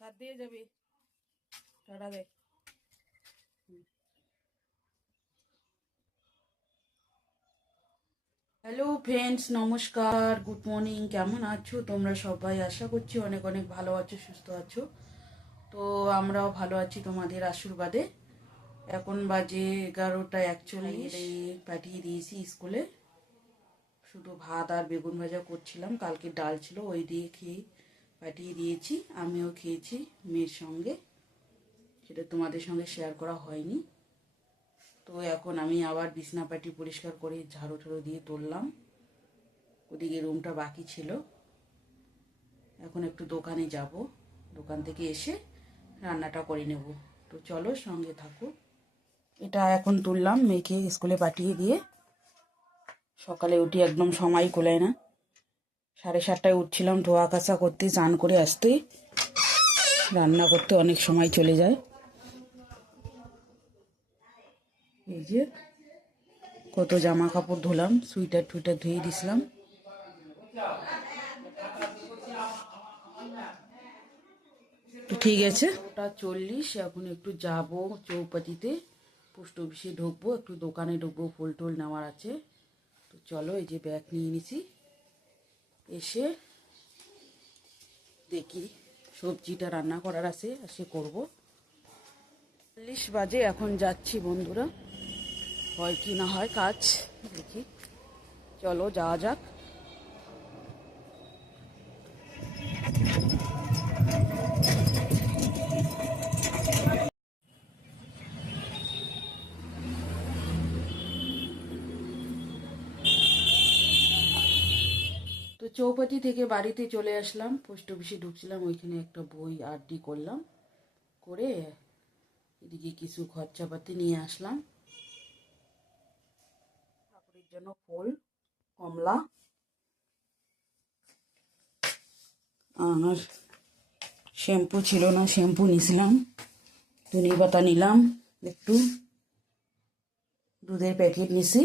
দিয়ে যাবি। টাটা দে। হ্যালো ফ্রেন্ডস নমস্কার গুড মর্নিং কেমন আছো? তোমরা সবাই আশা করছি অনেক অনেক ভালো আছো সুস্থ আছো। তো আমরাও ভালো আছি তোমাদের আশীর্বাদে। এখন বাজে এগারোটা অ্যাকচুয়ালি পাঠিয়ে দিয়েছি স্কুলে। শুধু ভাত আর বেগুন ভাজা করছিলাম কালকে ডাল ছিল ওই দিয়ে খেয়ে পাঠিয়ে দিয়েছি, আমিও খেয়েছি মেয়ের সঙ্গে। সেটা তোমাদের সঙ্গে শেয়ার করা হয়নি। তো এখন আমি আবার বিছনা পাটি পরিষ্কার করে ঝাড়ু ঠাড়ু দিয়ে তুললাম। ওদিকে রুমটা বাকি ছিল। এখন একটু দোকানে যাব। দোকান থেকে এসে রান্নাটা করে নেব। তো চলো সঙ্গে থাকো। এটা এখন তুললাম, মেয়েকে স্কুলে পাঠিয়ে দিয়ে। সকালে উঠি একদম সময় কোলায় না। সাড়ে সাতটায় উঠছিলাম, ধোয়া কাচা করতে চান করে আসতে রান্না করতে অনেক সময় চলে যায়। এই যে কত জামা কাপড় ধুলাম, সুইটার টুইটার ধুয়ে দিছিলাম। তো ঠিক আছে। ওটা চল্লিশ, এখন একটু যাব চৌপাতিতে পোস্ট অফিসে ঢুকবো, একটু দোকানে ঢুকবো, ফুল টুল নেওয়ার আছে। তো চলো এই যে ব্যাগ নিয়ে নিছি। এসে দেখি সবজিটা রান্না করার আছে সে করব। চল্লিশ বাজে, এখন যাচ্ছি বন্ধুরা। হয় কি না হয় কাজ, দেখি। চলো যাওয়া যাক। তো চৌপাতি থেকে বাড়িতে চলে আসলাম। পোস্ট অফিসে ঢুকছিলাম, ওইখানে একটা বই আরডি করলাম। করে এদিকে কিছু খরচাপাতি নিয়ে আসলাম। ঠাকুরের জন্য ফুল, কমলা, আর শ্যাম্পু ছিল না, শ্যাম্পু নিয়েছিলাম ধনে পাতা নিলাম একটু। দুধের প্যাকেট নিছি।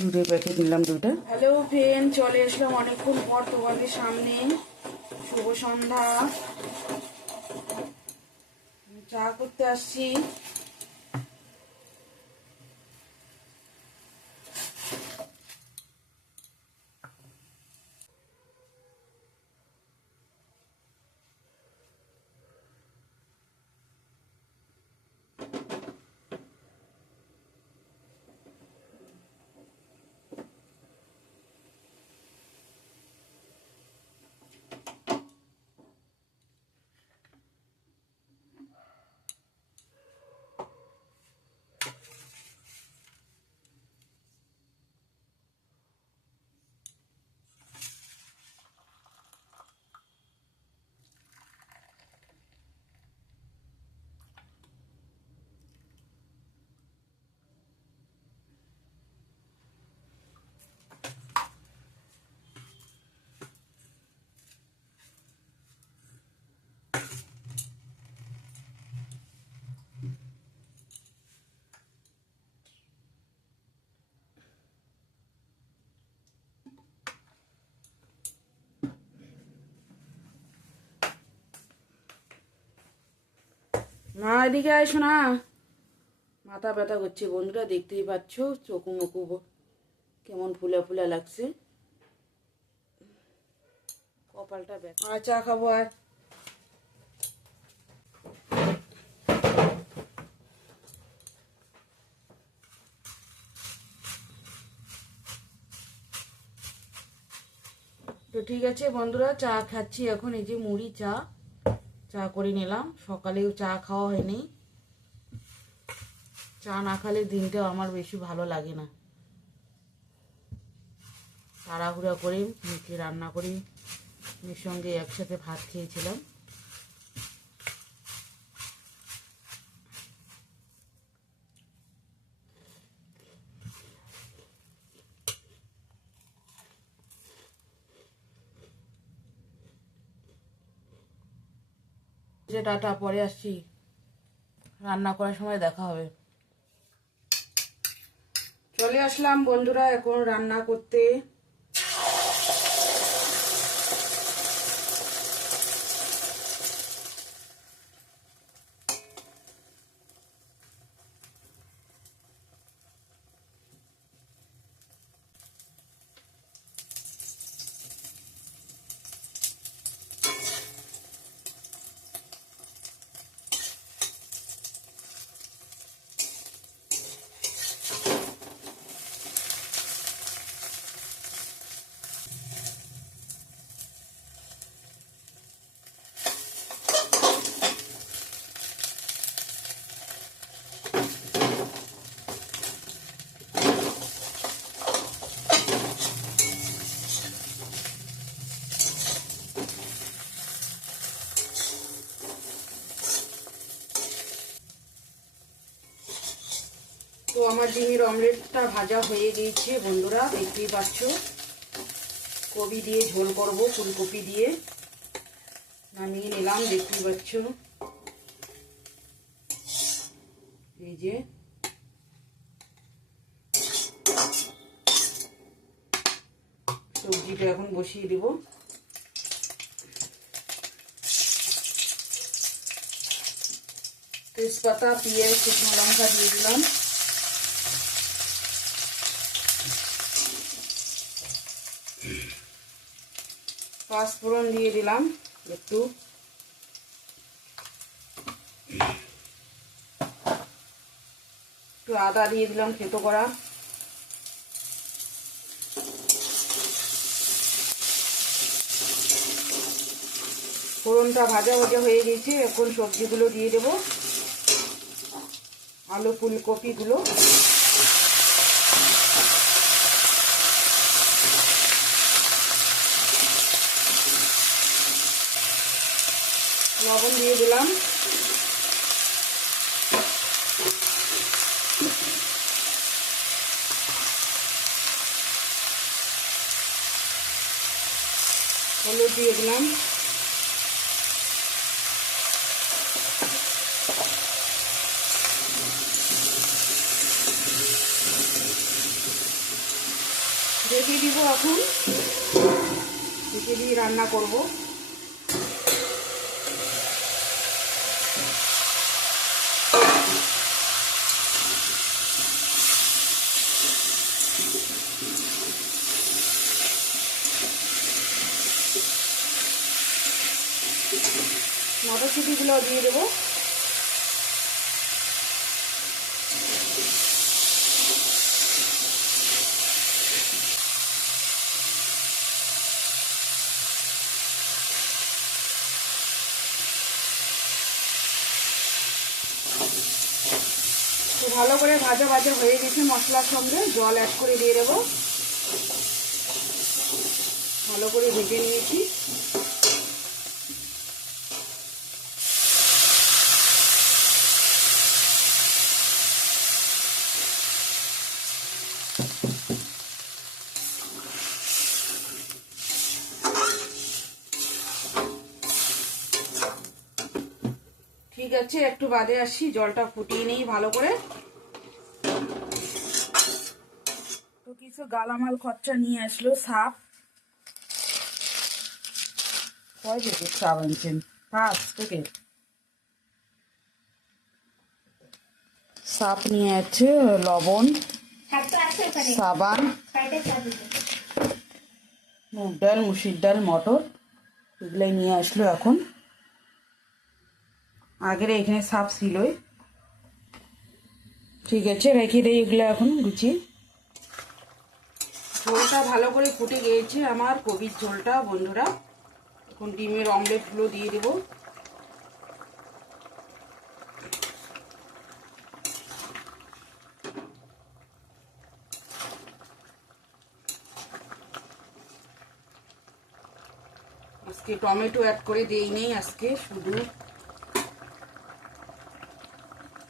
দুধের প্যাকেট নিলাম দুইটা। হ্যালো ফ্রেন চলে আসলাম অনেকক্ষণ পর তোমাদের সামনে। শুভ সন্ধ্যা। চা করতে আসছি। না, এদিকে আসো না মাথা ব্যথা করছে বন্ধুরা, দেখতেই পাচ্ছ, চোখু মুখু কেমন ফুলে ফুলে লাগছে। কপালটা ব্যথা। আর চা খাব আর তো ঠিক আছে বন্ধুরা, চা খাচ্ছি এখন, এই যে মুড়ি চা। চা করে নিলাম। সকালেও চা খাওয়া হয়নি। চা না খালে দিনটাও আমার বেশি ভালো লাগে না। তাড়াহুড়া করে মুখে রান্না করে মেয়ের সঙ্গে একসাথে ভাত খেয়েছিলাম। যে টাটা পরে আসছি। রান্না করার সময় দেখা হবে। চলে আসলাম বন্ধুরা এখন রান্না করতে আমার ডিমের অমলেটটা ভাজা হয়ে গিয়েছে, বন্ধুরা, দেখতেই পাচ্ছ। কবি দিয়ে ঝোল করব, ফুলকপি দিয়ে। নামিয়ে নিলাম, দেখতেই পাচ্ছ। এই যে। সবজিটা এখন বসিয়ে দিব। তেজপাতা, পেঁয়াজ, শুকনো লঙ্কা দিয়ে দিলাম। পাঁচফোড়ন দিয়ে দিলাম, একটু। একটু আদা দিয়ে দিলাম থেতো করা। ফোড়নটা ভাজা ভাজা হয়ে গেছে, এখন সবজিগুলো দিয়ে দেব। আলু ফুলকপিগুলো। লবণ দিয়ে দিলাম। হলুদ দিয়ে দিলাম। রেখে দিব এখন। রেখে দিয়ে রান্না করব। মটরশুঁটিগুলো দিয়ে দেবো। তো ভালো করে ভাজা ভাজা হয়ে গেছে মশলার সঙ্গে, জল অ্যাড করে দিয়ে দেবো। ভালো করে ভেজে নিয়েছি। ঠিক আছে একটু বাদে আসি জলটা ফুটিয়ে নেই ভালো করে। তো কিছু গালামাল খরচা নিয়ে আসলো সাপ। কয় থেকে সাপ আনছেন? পাঁচ সাপ নিয়ে আছে লবণ সাবান মুগ ডাল মুসির ডাল মটর এগুলাই নিয়ে আসলো এখন। আগের এখানে সাপ ছিলই। ঠিক আছে, রেখে দিই এগুলো এখন গুছিয়ে। ঝোলটা ভালো করে ফুটে গিয়েছে আমার কবির ঝোলটা, বন্ধুরা। এখন ডিমের অমলেটগুলো দিয়ে দেবো। আজকে টমেটো অ্যাড করে দিই নেই আজকে, শুধু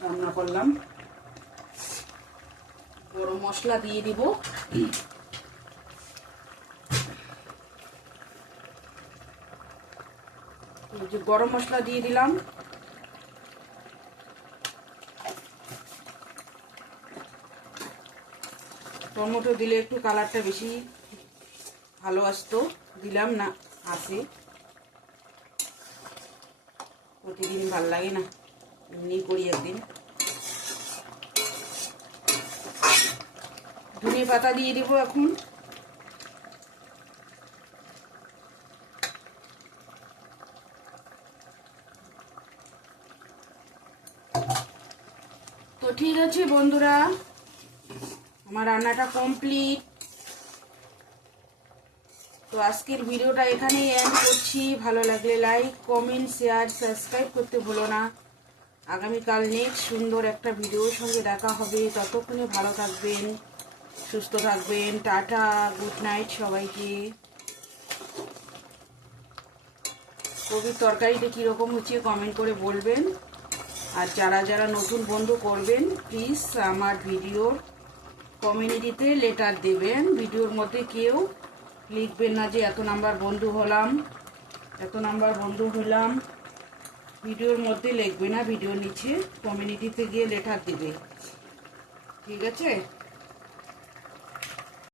রান্না করলাম। গরম মশলা দিয়ে দিব। গরম মশলা দিয়ে দিলাম। টমেটো দিলে একটু কালারটা বেশি ভালো আসতো। দিলাম না আসে প্রতিদিন ভালো লাগে না, এমনি করি একদিন। ধনে পাতা দিয়ে দিব এখন। তো ঠিক আছে বন্ধুরা, আমার রান্নাটা কমপ্লিট। তো আজকের ভিডিওটা এখানেই এন্ড করছি। ভালো লাগলে লাইক কমেন্ট শেয়ার সাবস্ক্রাইব করতে ভুলো না। আগামীকাল নেক্সট সুন্দর একটা ভিডিওর সঙ্গে দেখা হবে। ততক্ষণে ভালো থাকবেন। সুস্থ থাকবেন, টাটা গুড নাইট সবাইকে। কবির তরকারিটা কীরকম হচ্ছে কমেন্ট করে বলবেন। আর যারা যারা নতুন বন্ধু করবেন প্লিজ আমার ভিডিওর কমিউনিটিতে লেটার দেবেন। ভিডিওর মধ্যে কেউ লিখবেন না যে এত নাম্বার বন্ধু হলাম, এত নাম্বার বন্ধু হলাম। ভিডিওর মধ্যে লিখবে না ভিডিওর নিচে কমিউনিটিতে গিয়ে লেটার দেবে। ঠিক আছে?